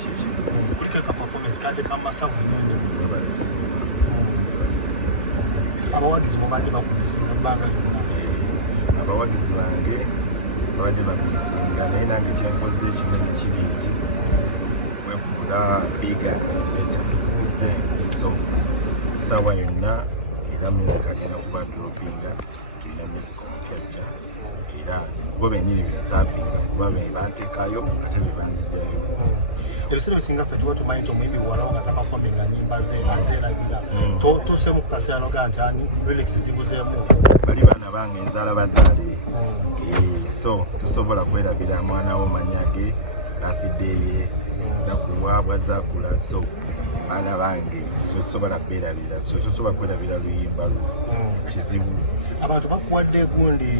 chichi kulika performance kade kama savu nyonyo abawagizi mubange bakubisinga banga lyonna abawagizi bange babadde babisinga naye nange kyenkoze ekinene kiri nti wefuula bigger and better this time. So sawa yonna era music agenda kuba droppinga tulina music omupyajja era bo bennyini bensavinga kuba bebanteekayo ate bebanzirayo ebiseera bisinga ffe tuba tumanyi nti omuyimbi bwalawo nga tapafominga nyimba ze azeeragira tosemu ku kaseera noga nti ani lyrics zibuzeemu bali baana bange enzaala bazaale so tosobola kwerabira mwana wo manyage afideye nakuwaabwa zakula so baana bange sosobola kwerabira so tosobola kwerabira luyimba kizibu abantu bakuwadde gundi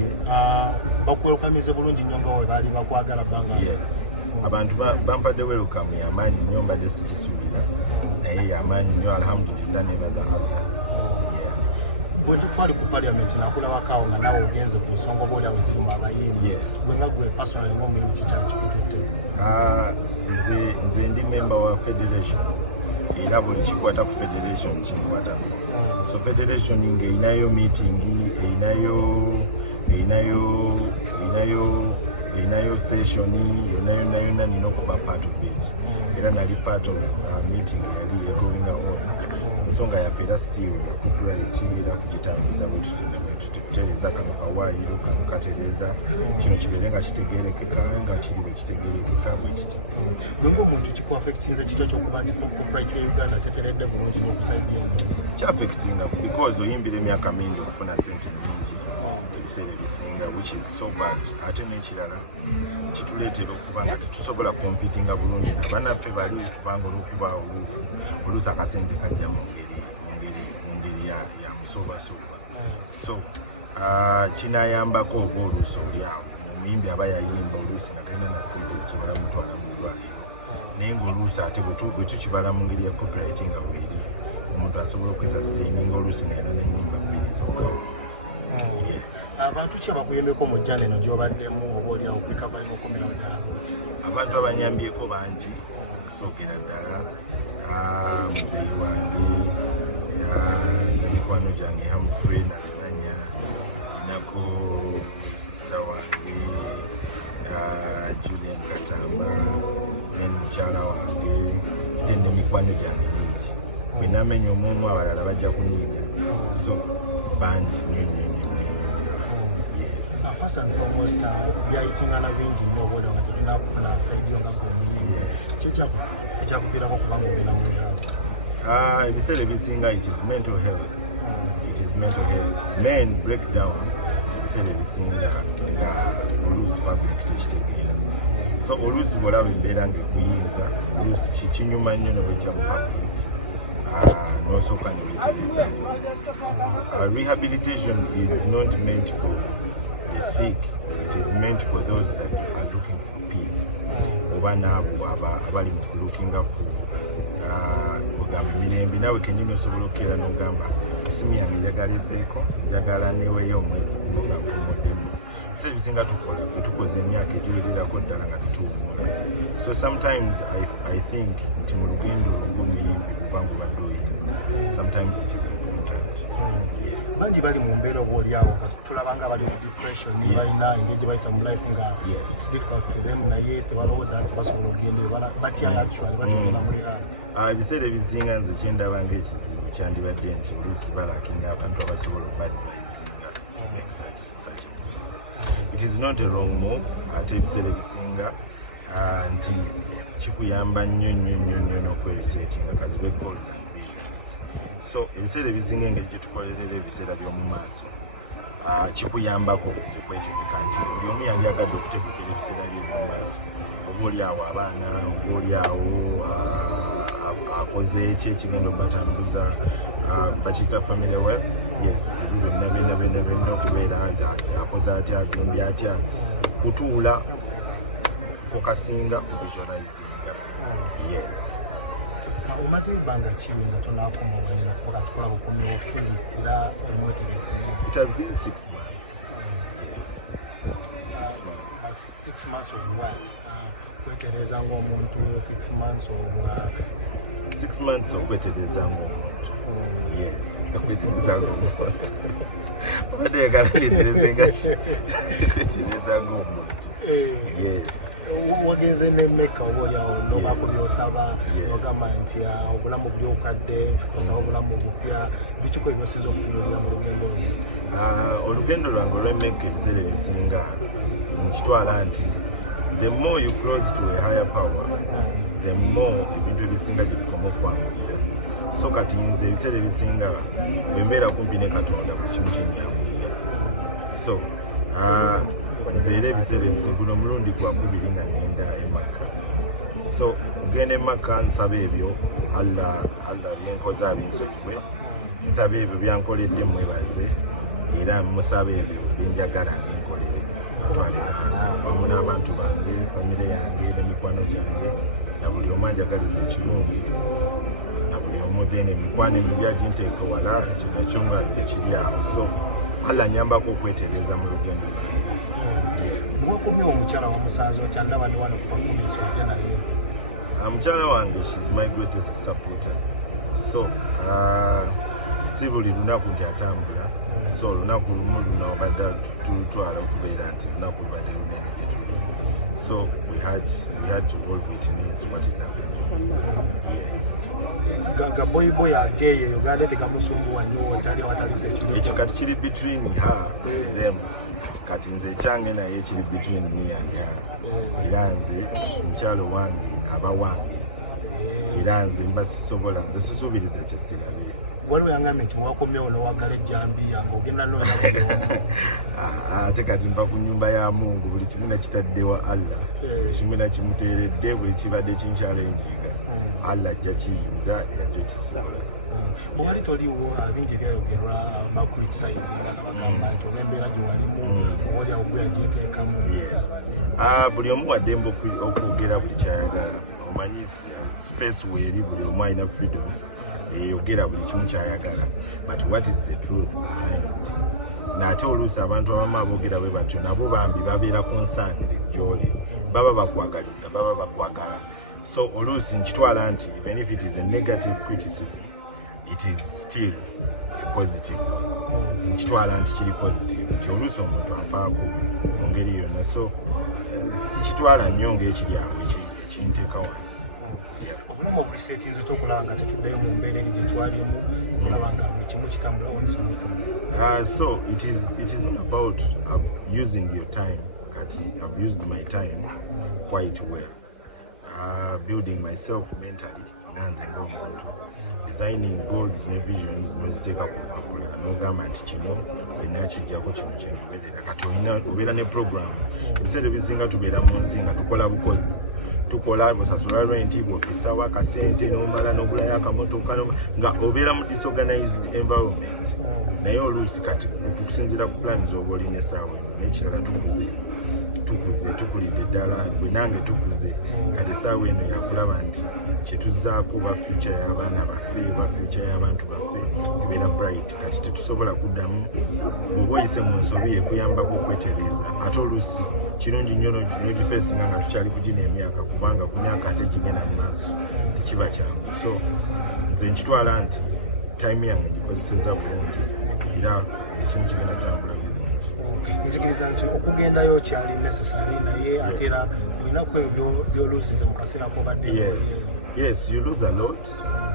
bakwelukamize bulungi nnyo nga we baali bakwagala banga yes abantu bampadde welcome y'amaanyi nnyo mbadde sikisuubira naye y'amaanyi nnyo alhamdulillah nebaza Allah twali ku parliament nakulabakawo nga nawe ogenze ku nsonga oba oliawo ezirimu abayimbi gwe nga gwe personally ng'omuyimbi kikyalo kikututte nze ndi member wa federation era buli kikwata ku federation kikwata so federation ng'erinayo meeting erinayo session yonna nina okuba part of it era nali part of meeting yali egoing on ensonga yaffe era still yakupulaliti era kugitambuza bwetutereeza kano kawaayiro kano katereeza kino kibeere nga kitegeerekeka nga kiri bwe kitegeerekeka bwekiti gwenga omuntu kikuaffectinze kityo kyokuba nti copyright ya Uganda teteredde bulungi n'okusaidia kyaffectinga because oyimbira emyaka mingi okufuna sente nyingi ebiseera ebisinga which is so bad ate n'ekirala kituleetera okuba nga tetusobola kompitinga bulungi nabannaffe bali kubanga olwokuba oluusi akasente kajja mu ngeri ya musoobasooba so kinayambako oba oluusi oliawo omuyimbi aba yayimba oluusi nga talina na sente zisobola mutwala mu ddwaliro naye ngaoluusi ate bwe tukibala mu ngeri ya copyright nga bweri omuntu asobola okwesasitaininga oluusi nga yina n'ennyimba bbiri zokka abantu ki abakuyambeko mu jjana eno gy'obaddemu oba oliawo kurikavalinga okomerawo ddala boti abantu abanyambyeko bangi okusookera ddala muzeeyi wange emikwano gyange Humphrey Nalanya inako sisita wange Julian Katamba mukyala wange ate n'emikwano gyange mingi bwe namenya omwomu abalala bajja kunyiga so bangi nnyo first and foremost byayitingana bingi nnyo oboda nga tetunakufuna saidio nga gomini ekyakuviirako kubanga ogenda mukaaga ebiseera ebisinga it is mental health men break down ebiseera ebisinga nga oluusi public tekitegeera so oluusi bwolaba embeera ngaekuyinza oluusi kinyuma nnyo nobwekya mu public nosooka neweetereza rehabilitation is not meant for the sick, it is meant for those that are looking for peace. Oba nabo abali mu looking for ogamba mirembe nawe kenyini osobola okera n'ogamba esimu yange njagala eveeko njagala neweeyo omwezi nga nkomoddemu so ebisinga tukoze emyaka egiwererako ddala nga tetuwuula so sometimes I think nti mu lugendo ng'omuyimbi kubanga obadde oyita sometimes it is important. Bangi bali mu mbeera oba oliawo nga tulabanga bali mu depression balina engeri gye bayita mu life nga it's difficult to them naye tebalowooza nti basobola okugenda batya actually bategera muliraano ebiseera ebisinga nze kyendabanga ekizibu kyandibadde nti oluusi balakinga abantu abasobola okubadvisinga to make such it is not a wrong move ate ebiseera ebisinga nti kikuyamba nnyo n'okweresetinga kazibe goals and visions so ebiseera ebisinga engeri gye tukolerera ebiseera by'omu maaso kikuyambako okwetegeka nti buli omu yali agadde okutegekera ebiseera by'ebyomu maaso oba oliawo abaana oba oliawo akoze eki ekigenda okubatambuza bakiyita family wealth yes ebyo byonna okubeera nti akoze atya azimbye atya kutuula focusinga visualizinga yes omaze ebbanga ki nga tonakomawanira kuba tukola bukumya ofuli era omwetegefu it has been 6 months yes 6 months 6 months of what kwetereza ng'omuntu 6 months or 6 months okwetereza ng'omuntu. Yes, okwetereza ng'omuntu. Obadde oyagala ngetereze nga ki? Kwetereza ng'omuntu. Yes. Wagenze ne Mecca oba olyawo noba kubyosaba ogamba nti obulamu buli okadde osaba obulamu obupya bikiko ebyosinza okutunuulira mu lugendo olwo? Olugendo lwange olw'Emecca ebiseera ebisinga nkitwala nti the more you close to a higher power the more ebintu ebisinga gye bikoma okwanguyira. So kati nze ebiseera ebisinga bwe mbeera kumpi ne Katonda buli kimu kyennyanguyira. So nze era ebiseera ebisinga guno mulundi gwakubiri nga ngenda e Makka. So ogenda e Makka nsaba ebyo Allah byenkoze abinsonyiwe, nsaba ebyo byankoledde mwebaze era musaba ebyo byenjagala binkolere atwale maaso wamu n'abantu bange, famire yange ne mikwano gyange na buli omu anjagaliza ekirungi na buli omu then emikwano emibi aginteeka wala ekyo nakyo nga ekiri awo. So Allah nyambako okwetereza mu lugendo lwange. Wakumye omukyala wamusanze otya ndaba ne wano ku performance ozze naye? Mukyala wange she's my greatest supporter. So si buli lunaku nti atambula. So olunaku lumu luna obadde tutwala okubeera nti lunaku lubadde lunene gye tuli. So we had to all witness what is happening. Yes. Gaga boy ageeyo Uganda tegamusumbuwa nnyo otali awatali sekiriko. Ekyo kati kiri between her and them. Kati nze ekyange naye ekiri between me and her. Era nze mukyalo wange aba wange. Era nze mba sisobola nze sisuubiriza kyesirabe. Waliwo yangambye nti wakomyewo n'owagala ejjambiya ng'ogenda noonya ate kati mpa ku nnyumba ya Mungu buli kimu nakitaddewa Allah. Kimu nakimuteeredde buli kibadde kinkyalenjiga. Allah ajja kiyinza yajja kisobola. Wali toliwo bingi ebyayogerwa bakuritisizinga bagamba nti olw'embeera gye walimu obaolyawo okuya gyeteekamu. Buli omu waddembe okwogera buli kyayagala. Omanyi space weeri buli omu alina freedom eyogera buli kimu kyayagala. But what is the truth behind? N'ate oluusi abantu abamu aboogera bwe batyo nabo bambi babeera concerned gy'oli. Baba bakwagaliza, baba bakwagala. So oluusi nkitwala nti even if it is a negative criticism, it is still a positive. Nkitwala nti kiri positive. Nti oluusi omuntu afaako mu ngeri yonna. So sikitwala nnyo ng'ekiri awo ekinteeka wansi. Obulamu obuliseetinze tokulaba nga tetuddayo mu mbeera eri gye twalimu olaba nga buli kimu kitambula onisomoka. So it is all about using your time. I've used my time quite well. Building myself mentally, nanze ng'omuntu. Designing goals ne visions noziteeka ku lupapula n'ogamba nti kino olina kijjako kino kyengoberera. Kati obeera ne program. Ebiseera ebisinga tubeera mu nsi nga tukola bukozi. Tukola busasula rent bw'ofisa wa kasente n'omala n'ogulayo akamotoka nga obeera mu disorganized environment. Naye oluusi kati okusinziira ku plan z'oba olina essaawa n'ekirala tukulidde ddala gwe nange tukuze kati essaawa eno yakulaba nti kyetuzzaako ba future y'abaana baffe ba future y'abantu baffe ebeera bright. Kati tetusobola kuddamu bw'oba oyise mu nsobi ekuyambako okwetereeza ate oluusi kirungi nnyo n'ogifeesinga nga tukyali kugina emyaka kubanga ku myaka ate gigenda mu maaso tekiba kyangu. So nze nkitwala nti time yange gikozesezza bulungi era ekimu kigenda tambula bulungi. Nzikiriza nti okugendayo kyali necessary naye ate era olinaku ebyo by'oluusize mu kaseera k'obadde. Yes, you lose a lot.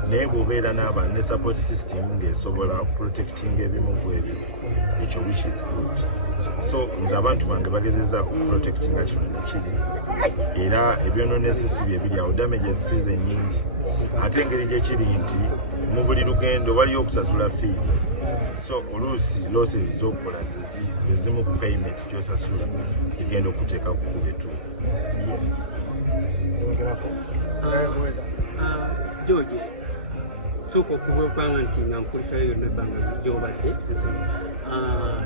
Naye bw'obeera n'abantu ne support system ng'esobola protecting ebimu ku ebyo ekyo which is good. So nze abantu bange bagezezza protectinga kino nekiri era ebyonoonese si bye biri awo damages si ze nnyingi ate engeri gyekiri nti mu buli lugendo waliyo okusasula fees. So oluusi losses z'okukola ze zimu ku payment gy'osasula egenda okuteeka ku kuba etuufu. George, sooka okubeera nti nga nkulisayo yonna ebbanga gy'obadde.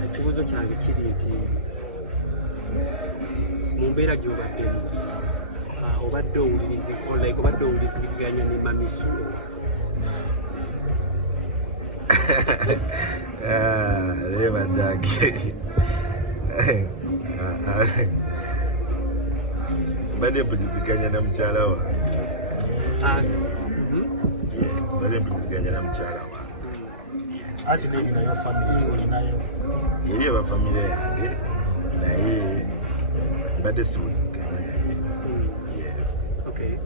Ekibuuzo kyange kiri nti mu mbeera gy'obaddemu obadde owuliriziganya ne mamisu. mbadde mpuliziganya na mukyala wange. Yes, mbadde mpuliziganya na mukyala wange. Ati neri nayo family olinayo? Eri aba famire yange naye mbadde siwuliziganya naye. Yes. Okay.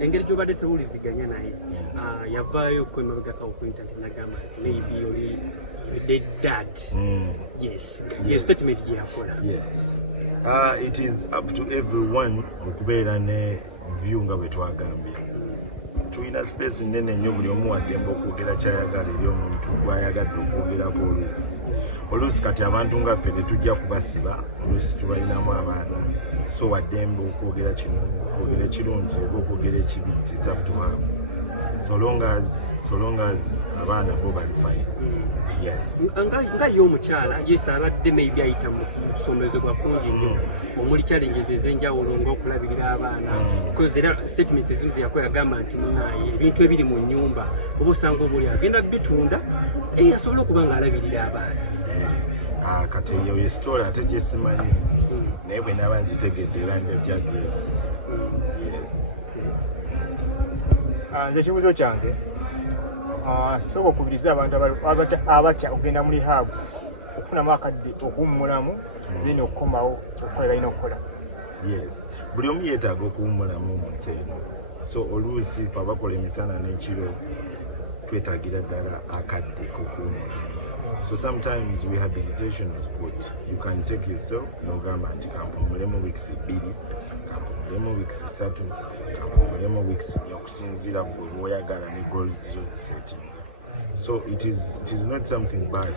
Engeri gy'obadde tewuliziganya naye yavaayo kwemabegaka okuyita nti nagamba nti maybe oli dead dad. Yes. Your statement gye yakola. Yes. It is up to everyone okubeera ne view nga bwe twagambye. Tulina space nnene nnyo buli omu waddemba okwogera kyayagala eri omuntu gwayagadde okwogerako oluusi. Oluusi kati abantu nga ffe tetujja kubasiba, oluusi tubalinamu abaana. So waddemba okwogera kirungi, okwogera ekirungi oba okwogera ekibi, it is up to her. So long as abaana bo bali fine. Yes. Nga y'omukyala yes abadde maybe ayita mu kusomezebwa kungi nnyo omuli challenges ez'enjawulo ng'okulabirira abaana because era statements ezimu zeyakola agamba nti munaye ebintu ebiri mu nnyumba oba osanga omuli agenda bitunda asobola okuba ng'alabirira abaana. Kati eyo ye story ate gye simanyi naye bwe naaba ngitegedde era njajja Grace. Yes. Nze ekibuuzo kyange sobola okubiriza abantu abatya okugenda mu rehab okufunamu akadde okuwummulamu then okukomawo okukola balina okukola. Yes. Buli omu yeetaaga okuwummulamu mu nsi eno. So oluusi fe abakola emisana n'ekiro twetaagira ddala akadde okuwummulamu. So sometimes rehabilitation is good. You can take yourself n'ogamba nti kampumulemu weeks 2, kampumulemu weeks 3, kampumulemu weeks 4 okusinziira gwe bw'oyagala ne goals zo zisettinga. So it is not something bad.